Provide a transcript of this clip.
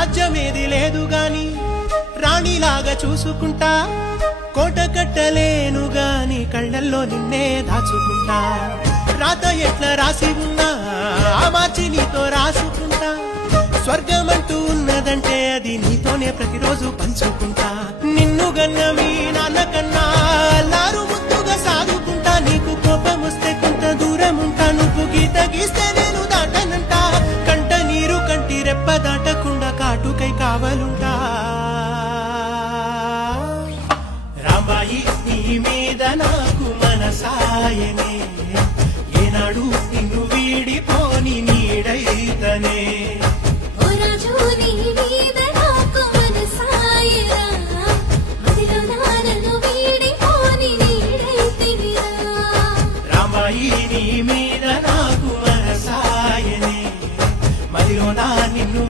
రాజ్యమేది లేదు గాని రాణిలాగా చూసుకుంటా కోట కట్టలేను గాని కళ్ళల్లో నిన్నే దాచుకుంటా రాత ఎట్లా రాసి ఉన్నా ఆ మార్చి నీతో రాసుకుంటా స్వర్గమంటూ ఉన్నదంటే అది నీతోనే ప్రతిరోజు పంచుకుంటా నిన్ను గన్నవి నాన్నకన్నా అల్లారు ముద్దుగా సాదుకుంటా నీకు కోపం వస్తే కొంత దూరం ఉంటా నువ్వు గీత గీస్తే నేను దాటనంటా కంట నీరు కంటి రెప్ప దాటకుండా కాటుకై కావలుంటా